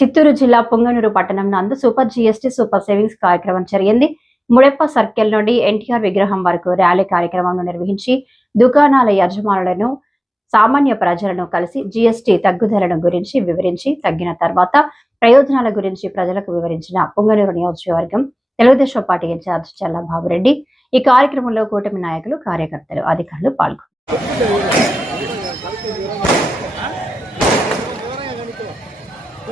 చిత్తూరు జిల్లా పొంగనూరు పట్టణం నందు సూపర్ జీఎస్టీ సూపర్ సేవింగ్స్ కార్యక్రమం జరిగింది. ముడెప్ప సర్కిల్ నుండి ఎన్టీఆర్ విగ్రహం వరకు ర్యాలీ కార్యక్రమంను నిర్వహించి దుకాణాల యజమానులను సామాన్య ప్రజలను కలిసి జీఎస్టీ తగ్గుదలను గురించి వివరించి తగ్గిన తర్వాత ప్రయోజనాల గురించి ప్రజలకు వివరించిన పొంగనూరు నియోజకవర్గం తెలుగుదేశం పార్టీ ఇన్ఛార్జ్ చల్ల బాబురెడ్డి ఈ కార్యక్రమంలో కూటమి నాయకులు కార్యకర్తలు అధికారులు పాల్గొన్నారు ఈ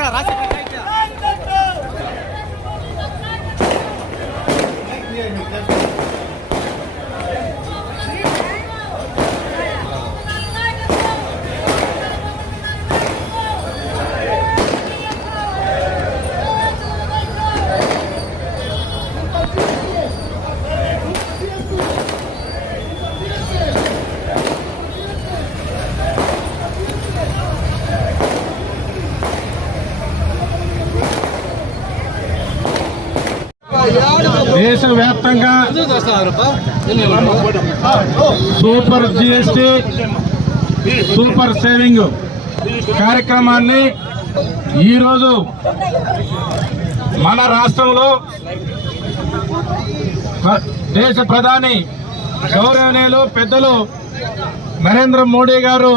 la raza que hay దేశవ్యాప్తంగా సూపర్ జిఎస్టి సూపర్ సేవింగ్ కార్యక్రమాన్ని ఈరోజు మన రాష్ట్రంలో దేశ ప్రధాని గౌరవనీయులు పెద్దలు నరేంద్ర మోడీ గారు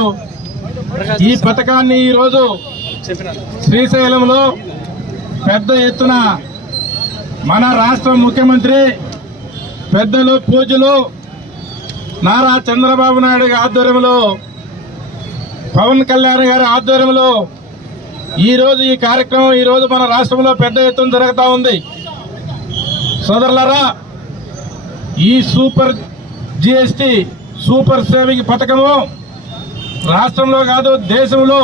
ఈ పథకాన్ని ఈరోజు శ్రీశైలంలో పెద్ద ఎత్తున మన రాష్ట్ర ముఖ్యమంత్రి పెద్దలు పూజలు నారా చంద్రబాబు నాయుడు గారి ఆధ్వర్యంలో పవన్ కళ్యాణ్ గారి ఆధ్వర్యంలో ఈరోజు ఈ కార్యక్రమం ఈరోజు మన రాష్ట్రంలో పెద్ద ఎత్తున జరుగుతూ ఉంది. సోదరులరా ఈ సూపర్ జిఎస్టి సూపర్ సేవింగ్ పథకము రాష్ట్రంలో కాదు దేశంలో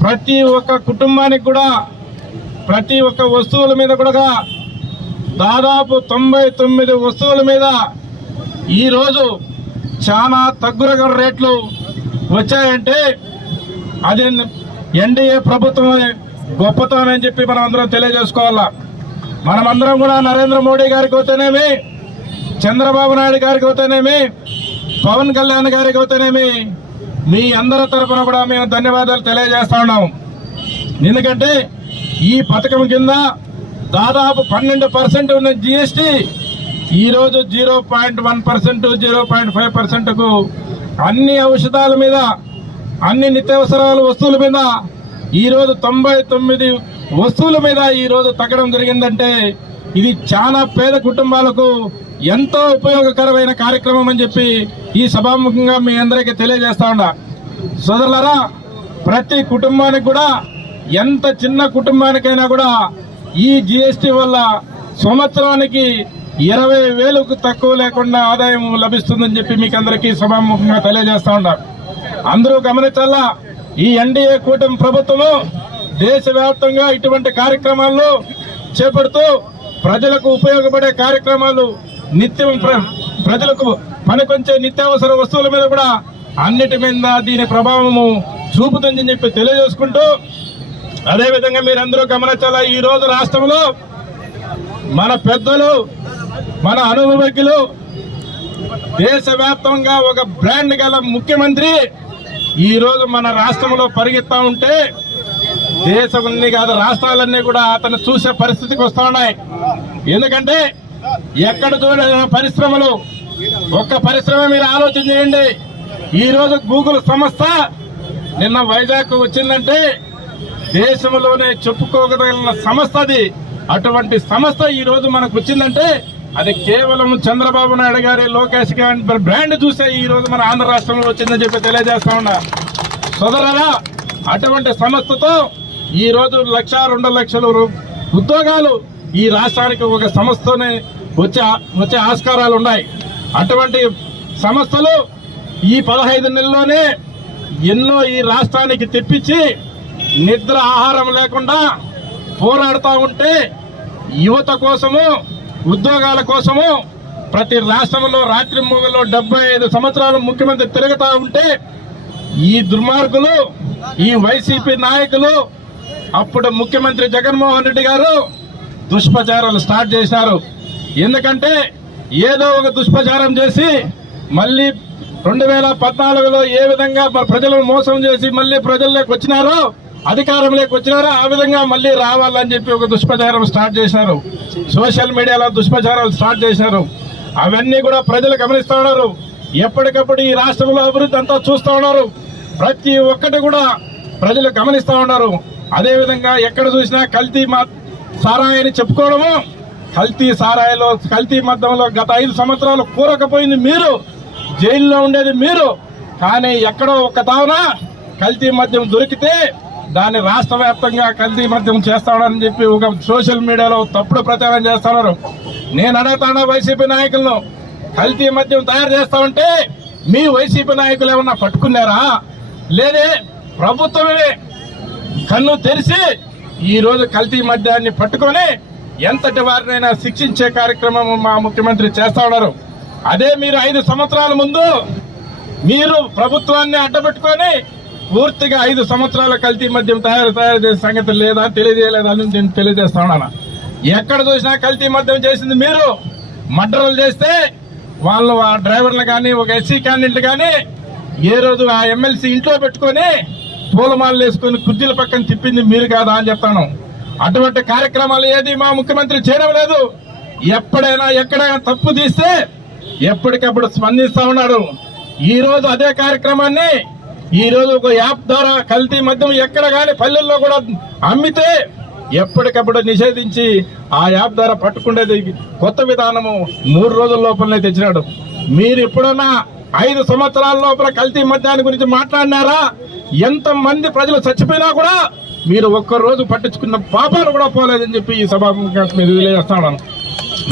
ప్రతి ఒక్క కుటుంబానికి కూడా ప్రతి ఒక్క వస్తువుల మీద కూడా దాదాపు తొంభై తొమ్మిది వస్తువుల మీద ఈరోజు చాలా తగ్గురగ రేట్లు వచ్చాయంటే అది ఎన్డీఏ ప్రభుత్వం గొప్పతనం అని చెప్పి మనం అందరం తెలియజేసుకోవాలా. మనమందరం కూడా నరేంద్ర మోడీ గారికి అయితేనేమి చంద్రబాబు నాయుడు గారికి అయితేనేమి పవన్ కళ్యాణ్ గారికి అయితేనేమి మీ అందరి తరఫున కూడా మేము ధన్యవాదాలు తెలియజేస్తా ఉన్నాము ఎందుకంటే ఈ పథకం కింద దాదాపు పన్నెండు పర్సెంట్ ఉన్న జిఎస్టి ఈరోజు zero point one percent zero point five పర్సెంట్కు అన్ని ఔషధాల మీద అన్ని నిత్యావసరాల వస్తువుల మీద ఈరోజు తొంభై తొమ్మిది వస్తువుల మీద ఈరోజు తగ్గడం జరిగిందంటే ఇది చాలా పేద కుటుంబాలకు ఎంతో ఉపయోగకరమైన కార్యక్రమం అని చెప్పి ఈ సభాముఖంగా మీ అందరికీ తెలియజేస్తా ఉన్నా. సోదరులరా ప్రతి కుటుంబానికి కూడా ఎంత చిన్న కుటుంబానికైనా కూడా ఈ జిఎస్టి వల్ల సంవత్సరానికి ఇరవై వేలకు తక్కువ లేకుండా ఆదాయం లభిస్తుందని చెప్పి మీకు అందరికీ సభాముఖంగా తెలియజేస్తా ఉన్నారు అందరూ గమనించాలా? ఈ ఎన్డీఏ కూటమి ప్రభుత్వము దేశవ్యాప్తంగా ఇటువంటి కార్యక్రమాలు చేపడుతూ ప్రజలకు ఉపయోగపడే కార్యక్రమాలు నిత్యం ప్ర- ప్రజలకు పనికొంచే నిత్యావసర వస్తువుల మీద కూడా అన్నిటి మీద దీని ప్రభావము చూపుతుందని చెప్పి తెలియజేసుకుంటూ అదేవిధంగా మీరందరూ గమనించాలా ఈ రోజు రాష్ట్రంలో మన పెద్దలు మన అనుభవజ్ఞులు దేశవ్యాప్తంగా ఒక బ్రాండ్ గల ముఖ్యమంత్రి ఈరోజు మన రాష్ట్రంలో పరిగెత్తా ఉంటే దేశం కాదు రాష్ట్రాలన్నీ కూడా అతను చూసే పరిస్థితికి వస్తున్నాయి ఎందుకంటే ఎక్కడ చూడని పరిశ్రమలు ఒక్క పరిశ్రమ మీరు ఆలోచన చేయండి. ఈరోజు గూగుల్ సంస్థ నిన్న వైజాగ్ వచ్చిందంటే దేశంలోనే చెప్పుకోగలిగిన సంస్థ అది. అటువంటి సంస్థ ఈ రోజు మనకు వచ్చిందంటే అది కేవలం చంద్రబాబు నాయుడు గారి లోకేష్ గారి బ్రాండ్ చూసే ఈ రోజు మన ఆంధ్ర రాష్ట్రంలో వచ్చిందని చెప్పి తెలియజేస్తా ఉన్నా. సోదరరా అటువంటి సంస్థతో ఈ రోజు లక్ష రెండు లక్షల ఉద్యోగాలు ఈ రాష్ట్రానికి ఒక సంస్థనే వచ్చే వచ్చే ఆస్కారాలు ఉన్నాయి. అటువంటి సంస్థలు ఈ పదహైదు నెలల్లోనే ఎన్నో ఈ రాష్ట్రానికి తెప్పించి నిద్ర ఆహారం లేకుండా పోరాడుతూ ఉంటే యువత కోసము ఉద్యోగాల కోసము ప్రతి రాష్ట్రంలో రాత్రి మూవీలో డెబ్బై ఐదు సంవత్సరాలు ముఖ్యమంత్రి తిరుగుతూ ఉంటే ఈ దుర్మార్గులు ఈ వైసీపీ నాయకులు అప్పుడు ముఖ్యమంత్రి జగన్మోహన్ రెడ్డి గారు దుష్ప్రచారాలు స్టార్ట్ చేశారు. ఎందుకంటే ఏదో ఒక దుష్ప్రచారం చేసి మళ్ళీ రెండు వేల పద్నాలుగులో ఏ విధంగా ప్రజలను మోసం చేసి మళ్ళీ ప్రజల్లోకి వచ్చినారో అధికారంలోకి వచ్చినారా? ఆ విధంగా మళ్ళీ రావాలని చెప్పి ఒక దుష్ప్రచారం స్టార్ట్ చేశారు. సోషల్ మీడియాలో దుష్ప్రచారాలు స్టార్ట్ చేశారు. అవన్నీ కూడా ప్రజలు గమనిస్తూ ఉన్నారు. ఎప్పటికప్పుడు ఈ రాష్ట్రంలో అభివృద్ధి అంతా చూస్తూ ఉన్నారు. ప్రతి ఒక్కటి కూడా ప్రజలు గమనిస్తూ ఉన్నారు. అదేవిధంగా ఎక్కడ చూసినా కల్తీ మా సారాయని చెప్పుకోవడము. కల్తీ సారాయిలో కల్తీ మద్దంలో గత ఐదు సంవత్సరాలు కూరకపోయింది మీరు. జైల్లో ఉండేది మీరు. కానీ ఎక్కడో ఒక తావున కల్తీ మద్యం దొరికితే దాన్ని రాష్ట్ర వ్యాప్తంగా కల్తీ మద్యం చేస్తాడని చెప్పి ఒక సోషల్ మీడియాలో తప్పుడు ప్రచారం చేస్తున్నారు. నేను అడుగుతాను వైసీపీ నాయకులను? కల్తీ మద్యం తయారు చేస్తా ఉంటే మీ వైసీపీ నాయకులు ఏమన్నా పట్టుకున్నారా? లేదే ప్రభుత్వమే కన్ను తెరిచి ఈరోజు కల్తీ మద్యాన్ని పట్టుకొని ఎంతటి వారినైనా శిక్షించే కార్యక్రమం మా ముఖ్యమంత్రి చేస్తా ఉన్నారు. అదే మీరు ఐదు సంవత్సరాల ముందు మీరు ప్రభుత్వాన్ని అడ్డబెట్టుకొని పూర్తిగా ఐదు సంవత్సరాల కల్తీ మద్యం తయారు తయారు చేసే సంగతి లేదా తెలియజేయలేదని నేను తెలియజేస్తా ఉన్నాను. ఎక్కడ చూసినా కల్తీ మద్యం చేసింది మీరు. మర్డర్లు చేస్తే వాళ్ళు ఆ డ్రైవర్లు కానీ ఒక ఎస్సీ క్యాండిడేట్ కానీ ఏ రోజు ఆ ఎమ్మెల్సీ ఇంట్లో పెట్టుకొని పూలమాలలు వేసుకొని కుర్చీల పక్కన తిప్పింది మీరు కాదా అని చెప్తాను. అటువంటి కార్యక్రమాలు ఏది మా ముఖ్యమంత్రి చేయడం లేదు. ఎప్పుడైనా ఎక్కడైనా తప్పు తీస్తే ఎప్పటికప్పుడు స్పందిస్తా ఉన్నాడు. ఈ రోజు అదే కార్యక్రమాన్ని ఈ రోజు ఒక యాప్ ద్వారా కల్తీ మద్యం ఎక్కడ కానీ పల్లెల్లో కూడా అమ్మితే ఎప్పటికప్పుడు నిషేధించి ఆ యాప్ ద్వారా పట్టుకునేది కొత్త విధానము మూడు రోజుల లోపలనే తెచ్చినాడు. మీరు ఎప్పుడన్నా ఐదు సంవత్సరాల లోపల కల్తీ మద్యాన్ని గురించి మాట్లాడినారా? ఎంతమంది ప్రజలు చచ్చిపోయినా కూడా మీరు ఒక్క రోజు పట్టించుకున్న పాపాలు కూడా పోలేదని చెప్పి ఈ సభాముఖంగా మీరు తెలియజేస్తాను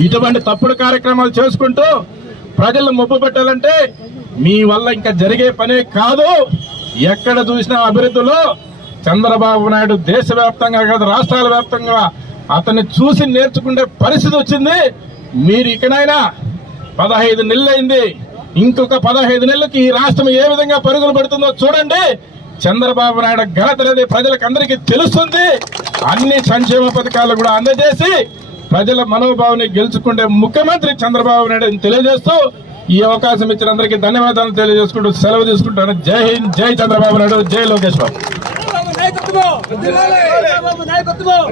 ఇటువంటి తప్పుడు కార్యక్రమాలు చేసుకుంటూ ప్రజలను మొబ్బు పెట్టాలంటే మీ వల్ల ఇంకా జరిగే పనే కాదు. ఎక్కడ చూసినా అభివృద్ధిలో చంద్రబాబు నాయుడు దేశవ్యాప్తంగా కాదు రాష్ట్రాల వ్యాప్తంగా అతన్ని చూసి నేర్చుకునే పరిస్థితి వచ్చింది. మీరు ఇకనైనా పదహైదు నెలలైంది. ఇంకొక పదహైదు నెలలకి ఈ రాష్ట్రం ఏ విధంగా పరుగులు పెడుతుందో చూడండి. చంద్రబాబు నాయుడు ఘనత అనేది ప్రజలకందరికీ తెలుస్తుంది. అన్ని సంక్షేమ పథకాలు కూడా అందజేసి ప్రజల మనోభావాన్ని గెలుచుకుంటే ముఖ్యమంత్రి చంద్రబాబు నాయుడు తెలియజేస్తూ ఈ అవకాశం ఇచ్చిన అందరికీ ధన్యవాదాలు తెలియజేసుకుంటూ సెలవు తీసుకుంటాను. జై హింద్ జై చంద్రబాబు నాయుడు జై లోకేష్ బాబు. నాయకత్వం! నాయకత్వం!